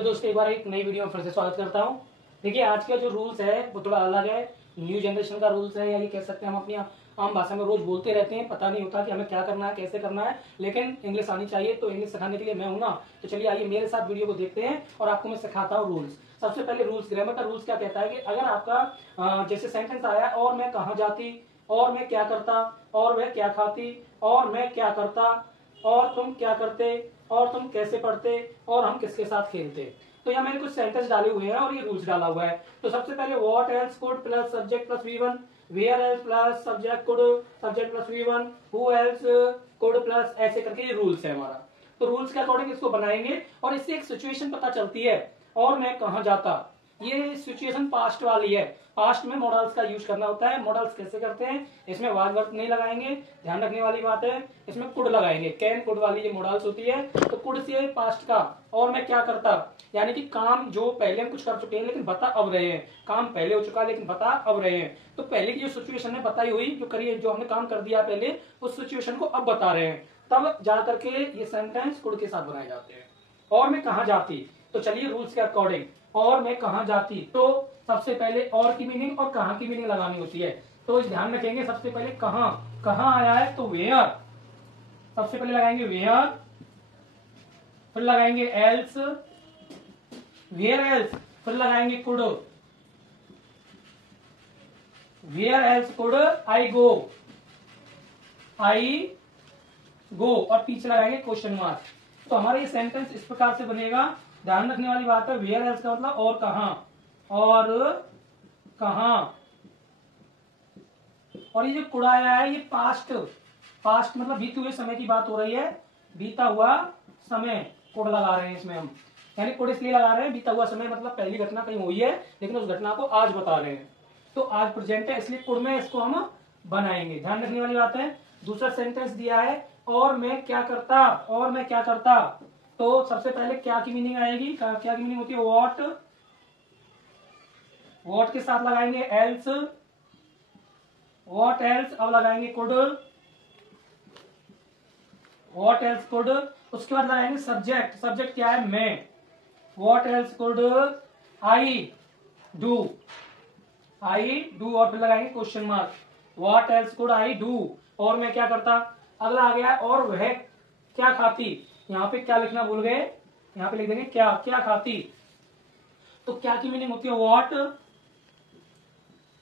Hello दोस्तों, एक बार एक नई वीडियो में फिर से स्वागत करता हूँ। देखिए, आज का जो रूल्स है वो थोड़ा अलग है। न्यू जनरेशन का रूल्स है, या ये कह सकते हैं हम अपनी आम भाषा में रोज बोलते रहते हैं, पता नहीं होता कि हमें क्या करना है, कैसे करना है, लेकिन इंग्लिश आनी चाहिए। तो इंग्लिश सिखाने के लिए मैं हूं ना, तो चलिए आइए मेरे साथ वीडियो को देखते हैं और आपको मैं सिखाता हूँ रूल्स। सबसे पहले रूल्स, ग्रामर का रूल्स क्या कहता है कि अगर आपका जैसे सेंटेंस आया, और मैं कहाँ जाती, और मैं क्या करता, और वह क्या खाती, और मैं क्या करता, और तुम क्या करते, और तुम कैसे पढ़ते, और हम किसके साथ खेलते। तो यहाँ मैंने कुछ सेंटेंस डाले हुए हैं और ये रूल्स डाला हुआ है। तो सबसे पहले what else could plus subject plus V1, where else plus subject could subject plus V1, who else could plus, ऐसे करके ये रूल्स है हमारा। तो रूल्स के अकॉर्डिंग इसको बनाएंगे और इससे एक सिचुएशन पता चलती है। और मैं कहाँ जाता, ये सिचुएशन पास्ट वाली है। पास्ट में मॉडल्स का यूज करना होता है। मॉडल्स कैसे करते हैं, इसमें वाज वर्ब नहीं लगाएंगे, ध्यान रखने वाली बात है। इसमें कुड लगाएंगे, कैन कुड वाली ये मॉडल्स होती है। तो कुड से पास्ट का, और मैं क्या करता, यानी कि काम जो पहले हम कुछ कर चुके हैं लेकिन बता अब रहे हैं, काम पहले हो चुका है लेकिन बता अब रहे हैं। तो पहले की जो सिचुएशन है बताई हुई, जो करिए जो हमने काम कर दिया पहले, उस सिचुएशन को अब बता रहे हैं, तब जाकर के ये सेंटेंस कुड के साथ बनाए जाते हैं। और मैं कहाँ जाती, तो चलिए रूल्स के अकॉर्डिंग, और मैं कहाँ जाती, तो सबसे पहले और की मीनिंग और कहाँ की मीनिंग लगानी होती है। तो ध्यान रखेंगे, सबसे पहले कहाँ, कहाँ आया है तो वेयर, सबसे पहले लगाएंगे वेयर, फिर लगाएंगे एल्स, वेयर एल्स, फिर लगाएंगे could, where else could I go, I go, और पीछे लगाएंगे क्वेश्चन मार्क। तो हमारा ये सेंटेंस इस प्रकार से बनेगा। ध्यान रखने वाली बात है, वेयर एल्स का मतलब और कहां, और कहां। और ये जो कुड़ाया है ये पास्ट, पास्ट मतलब बीते हुए समय की बात हो रही है, बीता हुआ समय कुड़ लगा रहे हैं इसमें हम, यानी कुड़ इसलिए लगा रहे हैं, बीता हुआ समय मतलब पहली घटना कहीं हुई है लेकिन उस घटना को आज बता रहे हैं, तो आज प्रेजेंट है इसलिए कुड़ में इसको हम बनाएंगे। ध्यान रखने वाली बात है। दूसरा सेंटेंस दिया है, और मैं क्या करता, और मैं क्या करता। तो सबसे पहले क्या की मीनिंग आएगी, क्या की मीनिंग होती है, वॉट, वॉट के साथ लगाएंगे एल्स, वॉट एल्स, अब लगाएंगे कुड, वॉट एल्स कुड, उसके बाद लगाएंगे सब्जेक्ट, सब्जेक्ट क्या है मैं, what else could I do, I do, और फिर लगाएंगे question mark, what else could I do, और मैं क्या करता। अगला आ गया, और वह क्या खाती, यहाँ पे क्या लिखना भूल गए, यहाँ पे लिख देंगे क्या, क्या खाती। तो क्या की मीनिंग होती है वॉट,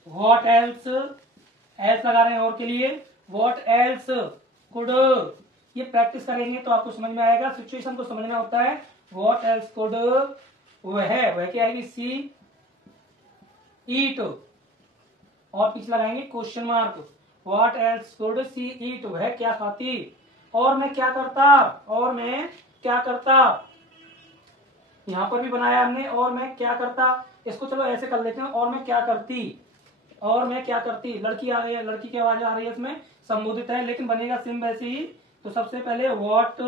वॉट एल्स, एल्स लगा रहे हैं और के लिए, वॉट एल्स कुड, ये प्रैक्टिस करेंगे तो आपको समझ में आएगा। सिचुएशन को समझना होता है। वॉट एल्स कुड, वह क्या आएगी, सी ईट, और पीछे लगाएंगे question mark, what else could she eat, वह क्या खाती, और मैं क्या करता, और मैं क्या करता। यहां पर भी बनाया हमने, और मैं क्या करता, इसको चलो ऐसे कर लेते हैं, और मैं क्या करती, और मैं क्या करती। लड़की आ गई है, लड़की की आवाज आ रही है, इसमें संबोधित है लेकिन बनेगा सिम वैसे ही। तो सबसे पहले what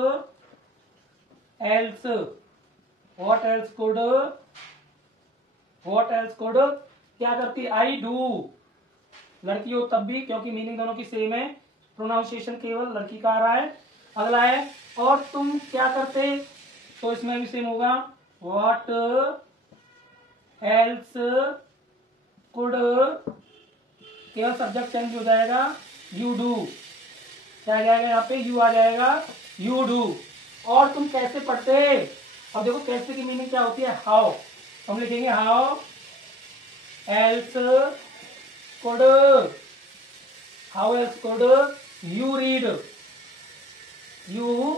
else, what else could, what else could क्या करती, आई डू, लड़की हो तब भी, क्योंकि मीनिंग दोनों की सेम है, प्रोनाउंसिएशन केवल लड़की का आ रहा है। अगला है, और तुम क्या करते, तो इसमें भी सेम होगा, व्हाट एल्स कुड, केवल सब्जेक्ट चेंज हो जाएगा, यू डू, क्या आ जाएगा यहाँ पे, यू आ जाएगा, यू डू। और तुम कैसे पढ़ते, अब देखो कैसे की मीनिंग क्या होती है, हाउ, हम लिखेंगे how else could, how else could you read, you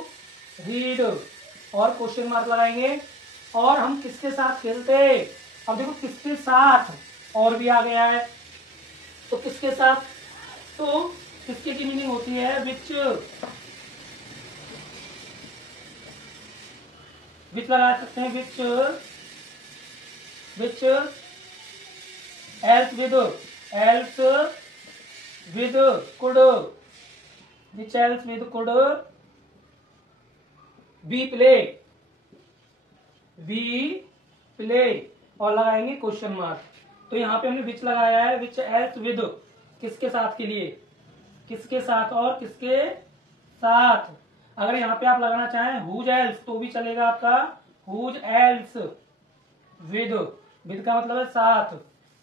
read, और क्वेश्चन मार्क लगाएंगे। और हम किसके साथ खेलते, अब देखो किसके साथ, और भी आ गया है, तो किसके साथ, तो किसके की मीनिंग होती है विच, विच लगा सकते हैं, which, which else with, else with could, which else with could be play, be play, और लगाएंगे क्वेश्चन मार्क। तो यहाँ पे हमने विच लगाया है, विच एल्स विद, किसके साथ के लिए, किसके साथ और किसके साथ। अगर यहाँ पे आप लगाना चाहें हुज एल्स तो भी चलेगा आपका, हुज एल्स विद, विद का मतलब है साथ,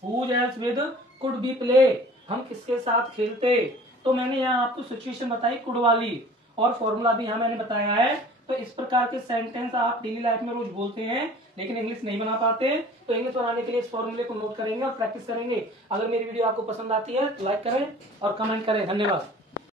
whose else with could be play, हम किसके साथ खेलते। तो मैंने यहाँ आपको सिचुएशन बताई कुड वाली, और फॉर्मूला भी यहाँ मैंने बताया है। तो इस प्रकार के सेंटेंस आप डेली लाइफ में रोज बोलते हैं लेकिन इंग्लिश नहीं बना पाते, तो इंग्लिश बनाने के लिए इस फॉर्मूले को नोट करेंगे और प्रैक्टिस करेंगे। अगर मेरी वीडियो आपको पसंद आती है तो लाइक करें और कमेंट करें। धन्यवाद।